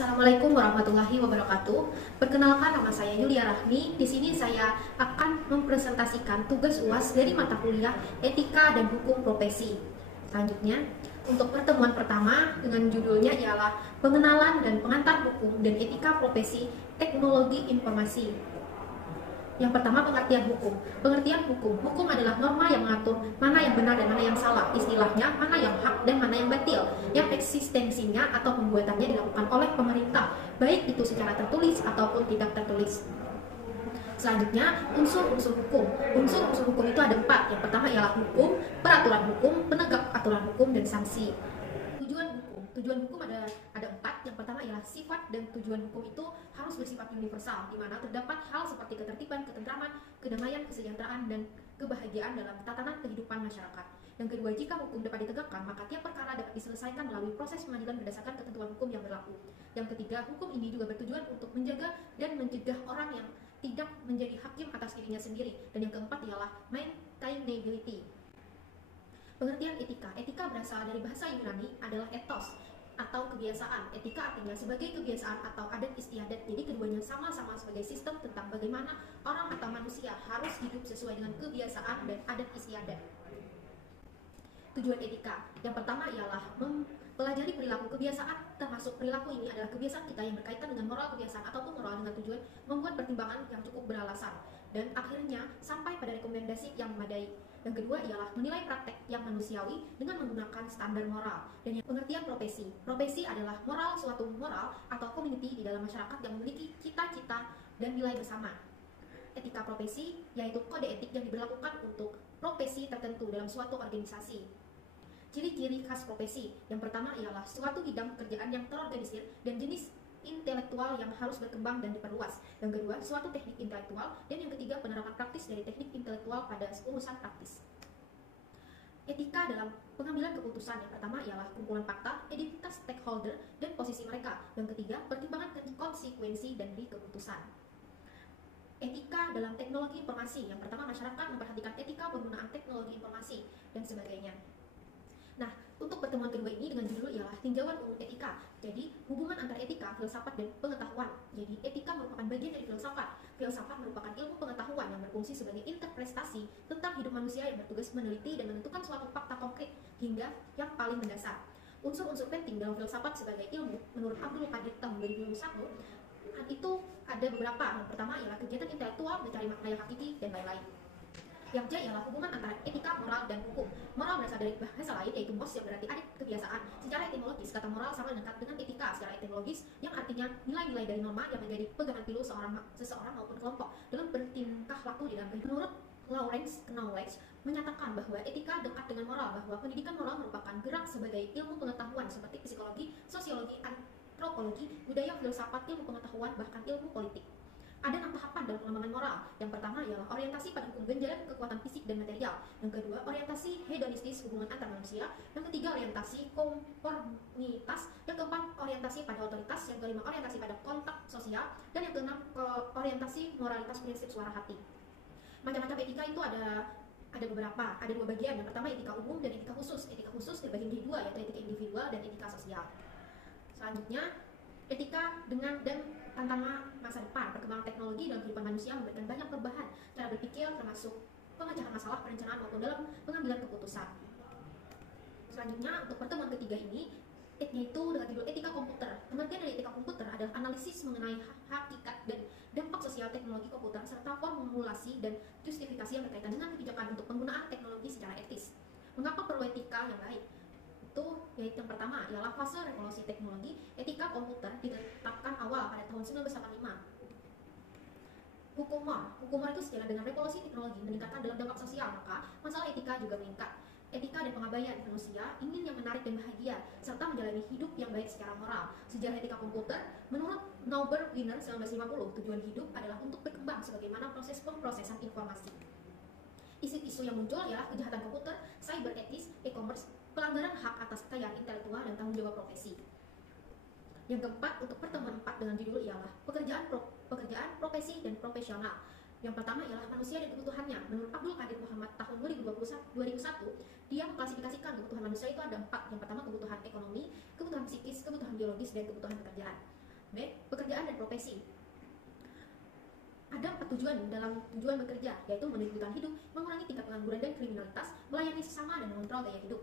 Assalamualaikum warahmatullahi wabarakatuh. Perkenalkan, nama saya Yulia Rahmi. Di sini saya akan mempresentasikan tugas UAS dari mata kuliah Etika dan Hukum Profesi. Selanjutnya, untuk pertemuan pertama dengan judulnya ialah Pengenalan dan Pengantar Hukum dan Etika Profesi Teknologi Informasi. Yang pertama, pengertian hukum. Pengertian hukum. Hukum adalah norma yang mengatur mana yang benar dan mana yang salah. Istilahnya, mana yang hak dan mana yang batil. Yang eksistensinya atau pembuatannya dilakukan oleh pemerintah, baik itu secara tertulis ataupun tidak tertulis. Selanjutnya, unsur-unsur hukum. Unsur-unsur hukum itu ada 4. Yang pertama ialah hukum, peraturan hukum, penegak aturan hukum, dan sanksi. Tujuan hukum. Tujuan hukum ada 4. Yang pertama ialah sifat dan tujuan hukum itu harus bersifat universal, di mana terdapat hal seperti ketertiban, ketentraman, kedamaian, kesejahteraan, dan kebahagiaan dalam tatanan kehidupan masyarakat. Yang kedua, jika hukum dapat ditegakkan, maka tiap perkara dapat diselesaikan melalui proses pengadilan berdasarkan ketentuan hukum yang berlaku. Yang ketiga, hukum ini juga bertujuan untuk menjaga dan mencegah orang yang tidak menjadi hakim atas dirinya sendiri. Dan yang keempat ialah maintainability. Pengertian etika. Etika berasal dari bahasa Yunani adalah ethos atau kebiasaan. Etika artinya sebagai kebiasaan atau adat istiadat. Jadi keduanya sama-sama sebagai sistem tentang bagaimana orang atau manusia harus hidup sesuai dengan kebiasaan dan adat istiadat. Tujuan etika. Yang pertama ialah mempelajari perilaku kebiasaan, termasuk perilaku ini adalah kebiasaan kita yang berkaitan dengan moral kebiasaan ataupun moral dengan tujuan membuat pertimbangan yang cukup beralasan dan akhirnya sampai pada rekomendasi yang memadai. Yang kedua ialah menilai praktek yang manusiawi dengan menggunakan standar moral. Dan yang pengertian profesi. Profesi adalah moral suatu moral atau community di dalam masyarakat yang memiliki cita-cita dan nilai bersama. Etika profesi yaitu kode etik yang diberlakukan untuk profesi tertentu dalam suatu organisasi. Ciri-ciri khas profesi. Yang pertama ialah suatu bidang pekerjaan yang terorganisir dan jenis intelektual yang harus berkembang dan diperluas. Yang kedua, suatu teknik intelektual. Dan yang ketiga, penerapan praktis dari teknik intelektual pada urusan praktis. Etika dalam pengambilan keputusan. Yang pertama ialah kumpulan fakta, identitas stakeholder, dan posisi mereka. Yang ketiga, pertimbangan konsekuensi dari keputusan. Etika dalam teknologi informasi. Yang pertama, masyarakat memperhatikan etika penggunaan teknologi informasi dan sebagainya. Nah, untuk pertemuan kedua ini dengan judul ialah tinjauan umum etika. Jadi, hubungan antara etika, filsafat, dan pengetahuan. Jadi, etika merupakan bagian dari filsafat. Filsafat merupakan ilmu pengetahuan yang berfungsi sebagai interpretasi tentang hidup manusia yang bertugas meneliti dan menentukan suatu fakta konkret hingga yang paling mendasar. Unsur-unsur penting dalam filsafat sebagai ilmu, menurut Abdul Qadir tahun 2021, itu ada beberapa. Yang pertama ialah kegiatan intelektual, mencari makna yang hakiki, dan lain-lain. Yang J ialah hubungan antara etika, moral, dan hukum. Moral berasal dari bahasa lain yaitu mos yang berarti adat kebiasaan. Secara etimologis, kata moral sama dekat dengan etika secara etimologis yang artinya nilai-nilai dari norma yang menjadi pegangan pilu seseorang maupun kelompok dalam bertingkah laku di dalam kehidupan. Menurut Lawrence Knowledge menyatakan bahwa etika dekat dengan moral, bahwa pendidikan moral merupakan gerak sebagai ilmu pengetahuan seperti psikologi, sosiologi, antropologi, budaya, filsafat, ilmu pengetahuan, bahkan ilmu politik. Ada 6 tahapan dalam pengembangan moral. Yang pertama ialah orientasi pada hukum ganjaran kekuatan fisik dan material. Yang kedua, orientasi hedonistis hubungan antar manusia. Yang ketiga, orientasi konformitas. Yang keempat, orientasi pada otoritas. Yang kelima, orientasi pada kontak sosial. Dan yang keenam, orientasi moralitas prinsip suara hati. Macam-macam etika itu ada beberapa, ada 2 bagian. Yang pertama, etika umum dan etika khusus. Etika khusus terbagi menjadi 2, yaitu etika individual dan etika sosial. Selanjutnya, etika dengan dan tantangan masa depan. Perkembangan teknologi dalam kehidupan manusia memberikan banyak perubahan cara berpikir, termasuk pemecahan masalah, perencanaan maupun dalam pengambilan keputusan. Selanjutnya, untuk pertemuan ketiga ini yaitu dengan judul etika komputer. Pengertian dari etika komputer adalah analisis mengenai hakikat dan dampak sosial teknologi komputer serta formulasi dan justifikasi yang berkaitan dengan kebijakan untuk penggunaan teknologi secara etis. Mengapa perlu etika yang baik? Itu yaitu yang pertama ialah fase revolusi teknologi. Etika komputer ditetapkan awal pada tahun 1985. Hukum itu sejalan dengan revolusi teknologi meningkatkan dalam dampak sosial, maka masalah etika juga meningkat. Etika dan pengabaian manusia ingin yang menarik dan bahagia serta menjalani hidup yang baik secara moral. Sejarah etika komputer menurut Norbert Wiener 1950, tujuan hidup adalah untuk berkembang sebagaimana proses pemrosesan informasi. Isu-isu yang muncul ialah kejahatan komputer, cyber etis, e-commerce, pelanggaran hak atas kekayaan intelektual dan tanggung jawab profesi. Yang keempat, untuk pertemuan 4 dengan judul ialah pekerjaan profesi dan profesional. Yang pertama ialah manusia dan kebutuhannya. Menurut Abdul Qadir Muhammad tahun 2001, dia mengklasifikasikan kebutuhan manusia itu ada 4. Yang pertama, kebutuhan ekonomi, kebutuhan psikis, kebutuhan biologis, dan kebutuhan pekerjaan. B. Pekerjaan dan profesi. Ada 4 tujuan dalam tujuan bekerja, yaitu memenuhi kebutuhan hidup, mengurangi tingkat pengangguran dan kriminalitas, melayani sesama, dan mengontrol gaya hidup.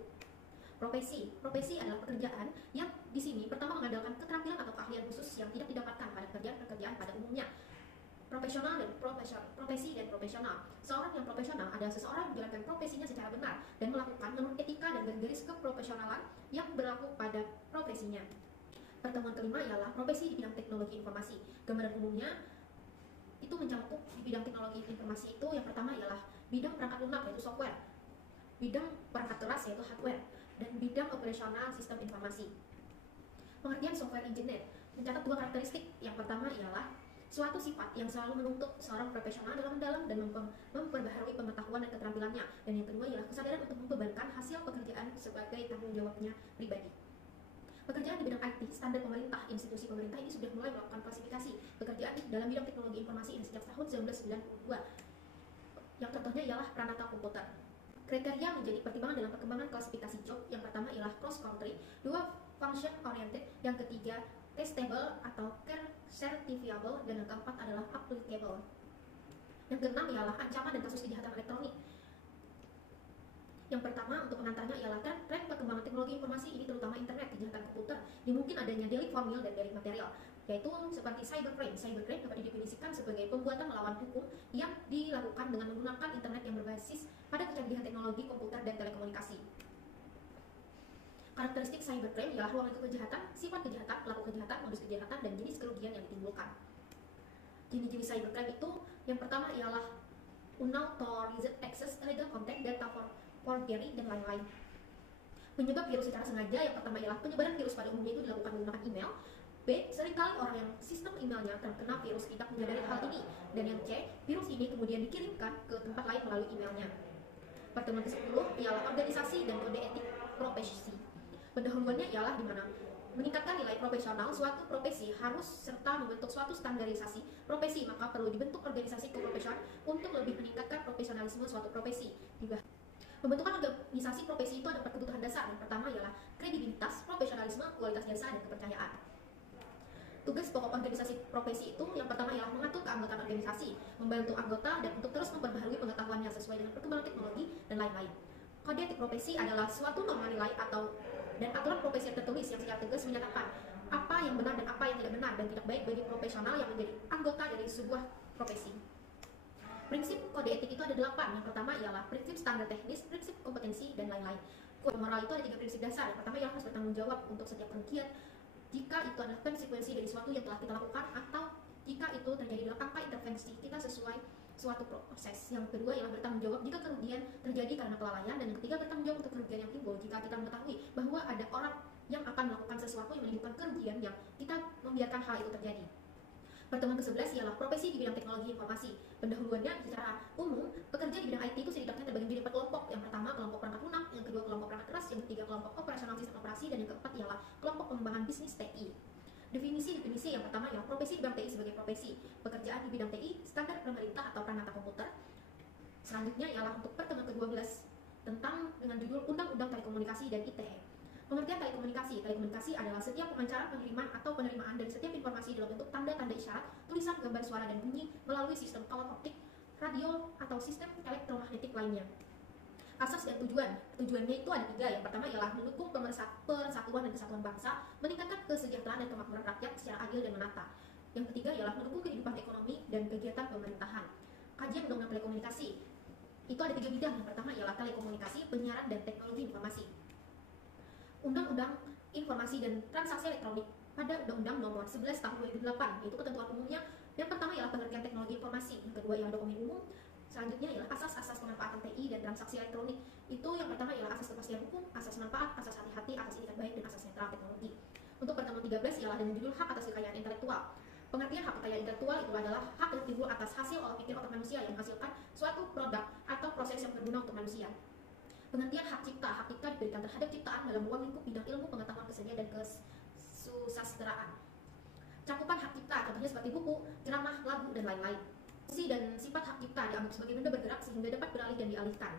Profesi. Profesi adalah pekerjaan yang di sini pertama mengandalkan keterampilan atau keahlian khusus yang tidak didapatkan pada pekerjaan-pekerjaan pada umumnya. Profesional dan profesi dan profesional. Seorang yang profesional adalah seseorang yang menjalankan profesinya secara benar dan melakukan menurut etika dan garis keprofesionalan yang berlaku pada profesinya. Pertemuan kelima ialah profesi di bidang teknologi informasi. Gambaran umumnya itu mencakup di bidang teknologi informasi itu yang pertama ialah bidang perangkat lunak yaitu software, bidang perangkat keras yaitu hardware, dan bidang operasional sistem informasi. Pengertian software engineer mencatat 2 karakteristik. Yang pertama ialah suatu sifat yang selalu menuntut seorang profesional dalam mendalam dan memperbaharui pengetahuan dan keterampilannya. Dan yang kedua ialah kesadaran untuk membebankan hasil pekerjaan sebagai tanggung jawabnya pribadi. Pekerjaan di bidang IT, standar pemerintah, institusi pemerintah ini sudah mulai melakukan klasifikasi pekerjaan dalam bidang teknologi informasi ini sejak tahun 1992. Yang contohnya ialah peranata komputer. Kriteria menjadi pertimbangan dalam perkembangan klasifikasi job. Yang pertama ialah cross country, 2 function oriented, yang ketiga testable atau certifiable, dan yang keempat adalah applicable. Yang keenam ialah ancaman dan kasus kejahatan elektronik. Yang pertama untuk pengantarnya ialah tren perkembangan teknologi informasi ini terutama internet, kejahatan komputer, dimungkin adanya delik formil dan delik material, yaitu seperti cybercrime. Cybercrime dapat didefinisikan sebagai pembuatan melawan hukum yang dilakukan dengan menggunakan internet yang berbasis pada kecanggihan teknologi komputer dan telekomunikasi. Karakteristik cybercrime ialah ruang lingkup kejahatan, sifat kejahatan, pelaku kejahatan, modus kejahatan, dan jenis kerugian yang ditimbulkan. Jenis-jenis cybercrime itu yang pertama ialah unauthorized access, illegal content, data forgery, dan lain-lain. Penyebab virus secara sengaja yang pertama ialah penyebaran virus pada umumnya itu dilakukan menggunakan email. B. Seringkali orang yang sistem emailnya terkena virus tidak menyadari hal ini. Dan yang C. Virus ini kemudian dikirimkan ke tempat lain melalui emailnya. Pertemuan ke-10 ialah organisasi dan kode etik profesi. Pendahuluannya ialah di mana meningkatkan nilai profesional suatu profesi harus serta membentuk suatu standarisasi profesi, maka perlu dibentuk organisasi keprofesionalan untuk lebih meningkatkan profesionalisme suatu profesi. Pembentukan organisasi profesi itu ada kebutuhan dasar. Yang pertama ialah kredibilitas, profesionalisme, kualitas jasa, dan kepercayaan. Tugas pokok organisasi profesi itu yang pertama ialah mengatur keanggotaan organisasi, membantu anggota dan untuk terus memperbaharui pengetahuannya sesuai dengan perkembangan teknologi dan lain-lain. Kode etik profesi adalah suatu norma nilai dan aturan profesi yang tertulis yang secara tegas menyatakan apa yang benar dan apa yang tidak benar dan tidak baik bagi profesional yang menjadi anggota dari sebuah profesi. Prinsip kode etik itu ada 8. Yang pertama ialah prinsip standar teknis, prinsip kompetensi, dan lain-lain. Kode moral itu ada 3 prinsip dasar. Yang pertama ialah harus bertanggung jawab untuk setiap kerugian jika itu adalah konsekuensi dari sesuatu yang telah kita lakukan atau jika itu terjadi dalam tanpa intervensi kita sesuai suatu proses. Yang kedua ialah bertanggung jawab jika kerugian terjadi karena kelalaian, dan yang ketiga bertanggung jawab untuk kerugian yang timbul jika kita mengetahui bahwa ada orang yang akan melakukan sesuatu yang menimbulkan kerugian yang kita membiarkan hal itu terjadi. Pertemuan ke-11 ialah profesi di bidang teknologi informasi. Pendahuluannya secara umum, pekerja di bidang IT itu setidaknya terbagi menjadi 4 kelompok. Yang pertama kelompok perangkat lunak, yang kedua kelompok perangkat keras, yang ketiga kelompok operasional sistem operasi, dan yang keempat ialah kelompok pengembangan bisnis TI. Definisi yang pertama ialah profesi di bidang TI sebagai profesi. Pekerjaan di bidang TI, standar pemerintah atau peranata komputer. Selanjutnya ialah untuk pertemuan ke-12 tentang dengan judul Undang-Undang Telekomunikasi dan ITE. Pengertian telekomunikasi. Telekomunikasi adalah setiap pemancaran, pengiriman, atau penerimaan dari setiap informasi dalam bentuk tanda-tanda isyarat, tulisan, gambar, suara, dan bunyi melalui sistem telepon optik, radio, atau sistem elektromagnetik lainnya. Asas dan tujuan. Tujuannya itu ada 3. Yang pertama ialah mendukung persatuan dan kesatuan bangsa, meningkatkan kesejahteraan dan kemakmuran rakyat secara adil dan menata. Yang ketiga ialah mendukung kehidupan ekonomi dan kegiatan pemerintahan. Kajian undang-undang telekomunikasi. Itu ada 3 bidang. Yang pertama ialah telekomunikasi, penyiaran, dan teknologi informasi. Undang-Undang Informasi dan Transaksi Elektronik pada Undang-Undang Nomor 11 Tahun 2008, yaitu ketentuan umumnya. Yang pertama ialah pengertian teknologi informasi, yang kedua ialah dokumen umum, selanjutnya ialah asas-asas pemanfaatan TI dan transaksi elektronik. Itu yang pertama ialah asas kepastian hukum, asas manfaat, asas hati-hati, asas itikat baik, dan asas netral teknologi. Untuk pertemuan 13 ialah dengan judul hak atas kekayaan intelektual. Pengertian hak kekayaan intelektual itu adalah hak yang timbul atas hasil olah pikir otak manusia yang menghasilkan suatu produk atau proses yang berguna untuk manusia. Pengertian hak cipta. Hak cipta diberikan terhadap ciptaan dalam ruang lingkup bidang ilmu, pengetahuan, kesenian, dan kesusastraan. Cakupan hak cipta contohnya seperti buku, ceramah, lagu, dan lain-lain. Fungsi dan sifat hak cipta dianggap sebagai benda bergerak sehingga dapat beralih dan dialihkan.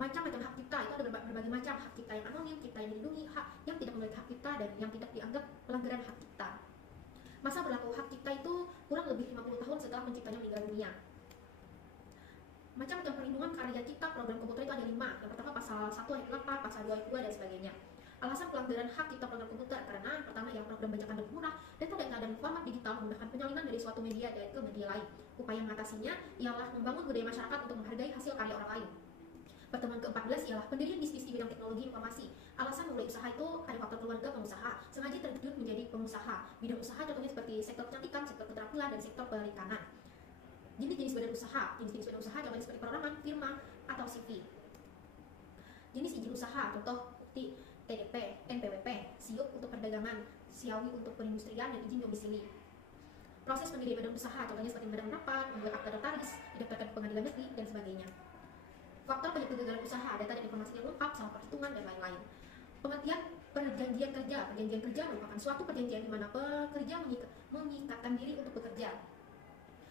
Macam-macam hak cipta itu ada berbagai macam. Hak cipta yang anonim, cipta yang dilindungi, hak yang tidak memiliki hak cipta, dan yang tidak dianggap pelanggaran hak cipta. Masa berlaku hak cipta itu kurang lebih 50 tahun setelah penciptanya meninggal dunia. Macam-macam perlindungan karya cipta program komputer itu ada 5. Yang pertama pasal 1 ayat 8, pasal 2 ayat 2, dan sebagainya. Alasan pelanggaran hak cipta program komputer karena pertama yang program bajakan lebih murah dan tidak keadaan format digital memudahkan penyalinan dari suatu media ke media lain. Upaya mengatasinya ialah membangun budaya masyarakat untuk menghargai hasil karya orang lain. Pertemuan ke-14 ialah pendirian bisnis di bidang teknologi informasi. Alasan memulai usaha itu ada faktor keluarga pengusaha, sengaja terjun menjadi pengusaha. Bidang usaha contohnya seperti sektor kecantikan, sektor keterampilan, dan sektor perikanan. Jenis-jenis badan usaha, jenis-jenis badan usaha contohnya seperti perorangan, firma, atau CV. Jenis izin usaha, contoh seperti TDP, NPWP, SIUP untuk perdagangan, SIAWI untuk perindustrian, dan izin domisili. Proses pendirian badan usaha, contohnya seperti badan rapat, membuat akta notaris, didaftarkan ke pengadilan negeri, dan sebagainya. Faktor penyebab kegagalan usaha, data dan informasi yang lengkap, salah perhitungan, dan lain-lain. Pengertian perjanjian kerja. Perjanjian kerja merupakan suatu perjanjian di mana pekerja mengikatkan diri untuk bekerja.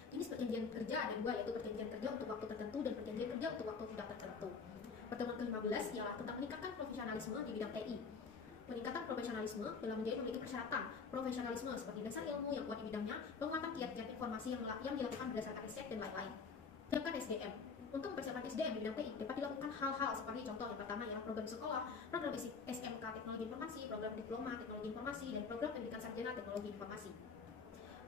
Jenis perjanjian kerja ada 2, yaitu perjanjian kerja untuk waktu tertentu dan perjanjian kerja untuk waktu tidak tertentu. Pertemuan ke-15 ialah tentang meningkatkan profesionalisme di bidang TI. Peningkatan profesionalisme dalam menjadi memiliki persyaratan profesionalisme seperti dasar ilmu yang kuat di bidangnya, penguatan kiat-kiat informasi yang dilakukan berdasarkan riset, dan lain-lain. Siapkan SDM. Untuk mempersiapkan SDM di bidang TI dapat dilakukan hal-hal seperti contoh yang pertama ialah program sekolah, program SMK Teknologi Informasi, program diploma Teknologi Informasi, dan program pendidikan sarjana Teknologi Informasi.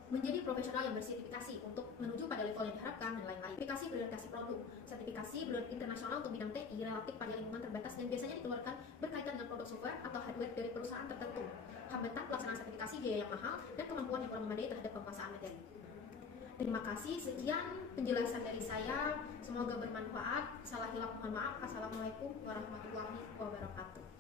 Menjadi profesional yang bersertifikasi untuk menuju pada level yang diharapkan, dan lain-lain. Sertifikasi berorientasi produk. Sertifikasi internasional untuk bidang TI relatif pada lingkungan terbatas dan biasanya dikeluarkan berkaitan dengan produk software atau hardware dari perusahaan tertentu. Hambatan pelaksanaan sertifikasi biaya yang mahal dan kemampuan yang kurang memadai terhadap penguasaan materi. Terima kasih, sekian penjelasan dari saya, semoga bermanfaat. Salah hilaf mohon maaf. Assalamualaikum warahmatullahi wabarakatuh.